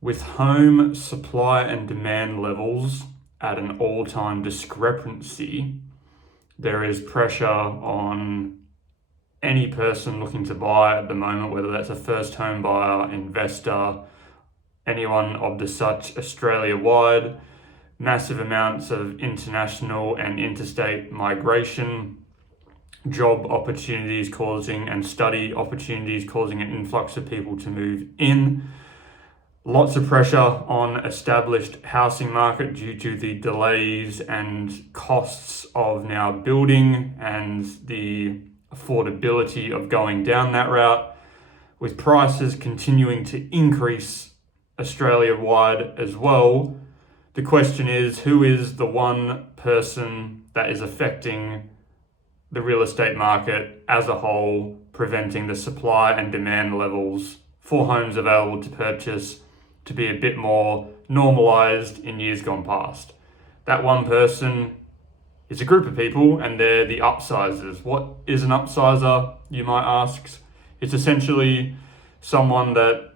With home supply and demand levels at an all-time discrepancy, there is pressure on any person looking to buy at the moment, whether that's a first home buyer, investor, anyone of the such Australia-wide. Massive amounts of international and interstate migration, job opportunities causing and study opportunities causing an influx of people to move in. Lots of pressure on established housing market due to the delays and costs of now building and the affordability of going down that route, with prices continuing to increase Australia-wide as well. The question is, who is the one person that is affecting the real estate market as a whole, preventing the supply and demand levels for homes available to purchase to be a bit more normalized in years gone past? That one person is a group of people, and they're the upsizers. What is an upsizer, you might ask? It's essentially someone that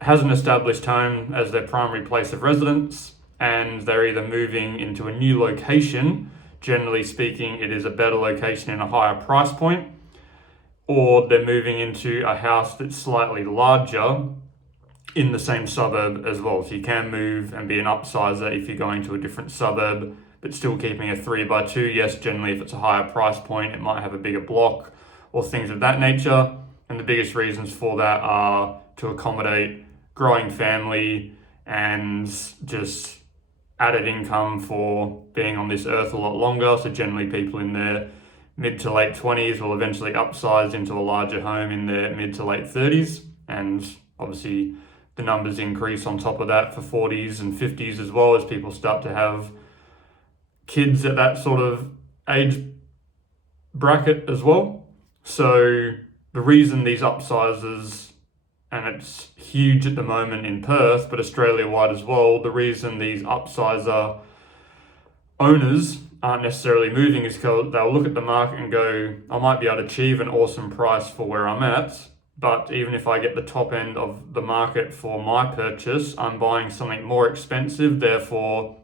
has an established home as their primary place of residence, and they're either moving into a new location, generally speaking it is a better location and a higher price point, or they're moving into a house that's slightly larger in the same suburb as well. So you can move and be an upsizer if you're going to a different suburb, but still keeping a 3x2. Yes, generally if it's a higher price point, it might have a bigger block or things of that nature. And the biggest reasons for that are to accommodate growing family and just added income for being on this earth a lot longer. So generally people in their mid to late 20s will eventually upsize into a larger home in their mid to late 30s. And obviously the numbers increase on top of that for 40s and 50s as well, as people start to have kids at that sort of age bracket as well. So the reason these upsizers, and it's huge at the moment in Perth, but Australia-wide as well, the reason these upsizer owners aren't necessarily moving is because they'll look at the market and go, I might be able to achieve an awesome price for where I'm at, but even if I get the top end of the market for my purchase, I'm buying something more expensive, therefore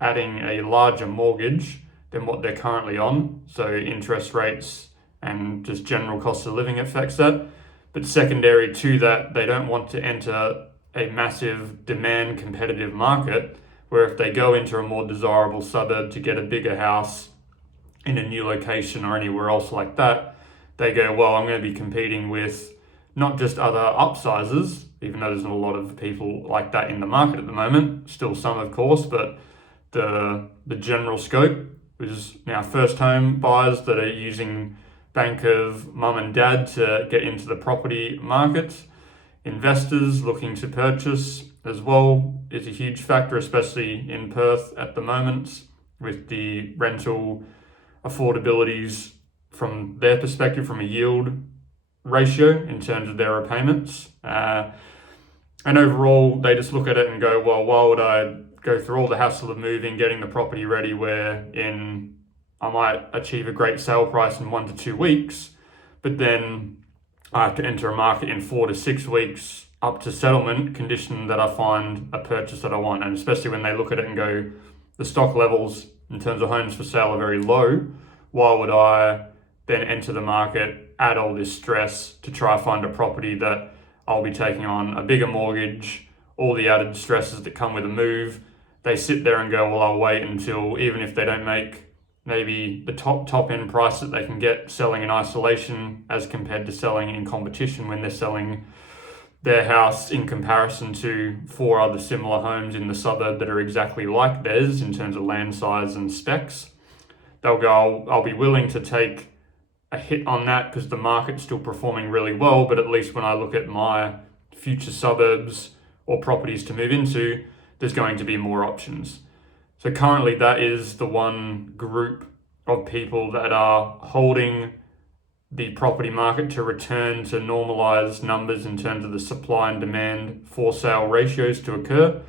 adding a larger mortgage than what they're currently on. So interest rates and just general cost of living affects that. But secondary to that, they don't want to enter a massive demand competitive market where if they go into a more desirable suburb to get a bigger house in a new location or anywhere else like that, they go, well, I'm going to be competing with not just other upsizers, even though there's not a lot of people like that in the market at the moment, still some of course, but the general scope is now first home buyers that are using bank of mum and dad to get into the property market. Investors looking to purchase as well is a huge factor, especially in Perth at the moment, with the rental affordabilities from their perspective, from a yield ratio in terms of their repayments. And overall, they just look at it and go, well, why would I go through all the hassle of moving, getting the property ready, where I might achieve a great sale price in 1 to 2 weeks, but then I have to enter a market in 4 to 6 weeks up to settlement condition that I find a purchase that I want. And especially when they look at it and go, the stock levels in terms of homes for sale are very low, why would I then enter the market, add all this stress to try to find a property that I'll be taking on a bigger mortgage, all the added stresses that come with a move. They sit there and go, well, I'll wait until, even if they don't make maybe the top end price that they can get selling in isolation as compared to selling in competition when they're selling their house in comparison to 4 other similar homes in the suburb that are exactly like theirs in terms of land size and specs. They'll go, I'll be willing to take a hit on that because the market's still performing really well, but at least when I look at my future suburbs or properties to move into, there's going to be more options. So currently that is the one group of people that are holding the property market to return to normalized numbers in terms of the supply and demand for sale ratios to occur.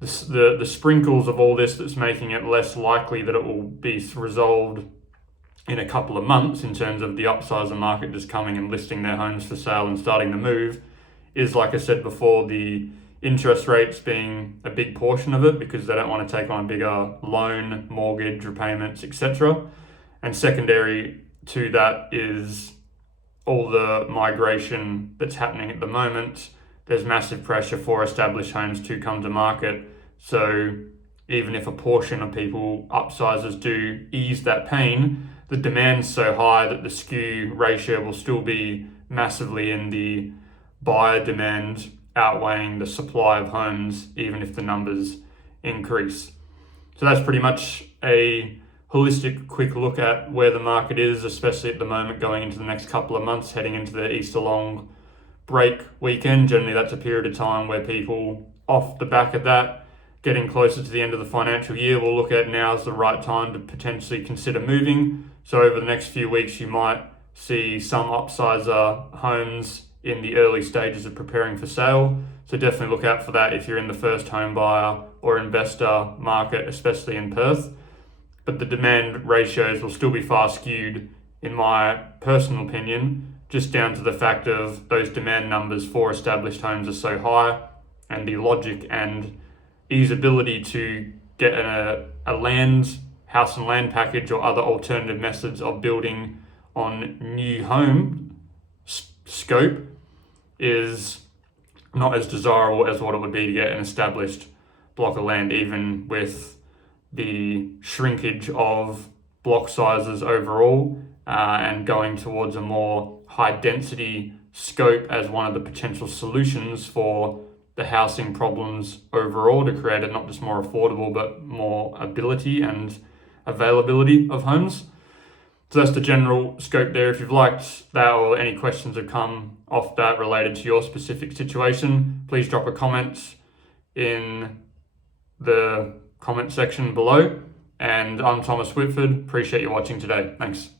The sprinkles of all this that's making it less likely that it will be resolved in a couple of months in terms of the upsizer market just coming and listing their homes for sale and starting the move is, like I said before, the interest rates being a big portion of it because they don't want to take on a bigger loan, mortgage, repayments, etc. And secondary to that is all the migration that's happening at the moment. There's massive pressure for established homes to come to market. So even if a portion of people upsizers do ease that pain, the demand's so high that the skew ratio will still be massively in the buyer demand outweighing the supply of homes, even if the numbers increase. So that's pretty much a holistic quick look at where the market is, especially at the moment going into the next couple of months, heading into the Easter long break weekend. Generally, that's a period of time where people, off the back of that, getting closer to the end of the financial year, will look at now as the right time to potentially consider moving. So over the next few weeks, you might see some upsizer homes in the early stages of preparing for sale. So definitely look out for that if you're in the first home buyer or investor market, especially in Perth. But the demand ratios will still be far skewed, in my personal opinion, just down to the fact of those demand numbers for established homes are so high, and the logic and easeability to get a house and land package or other alternative methods of building on new home scope is not as desirable as what it would be to get an established block of land, even with the shrinkage of block sizes overall, and going towards a more high density scope as one of the potential solutions for the housing problems overall, to create it not just more affordable but more ability and availability of homes. So that's the general scope there. If you've liked that or any questions have come off that related to your specific situation, please drop a comment in the comment section below. And I'm Thomas Whitford. Appreciate you watching today. Thanks.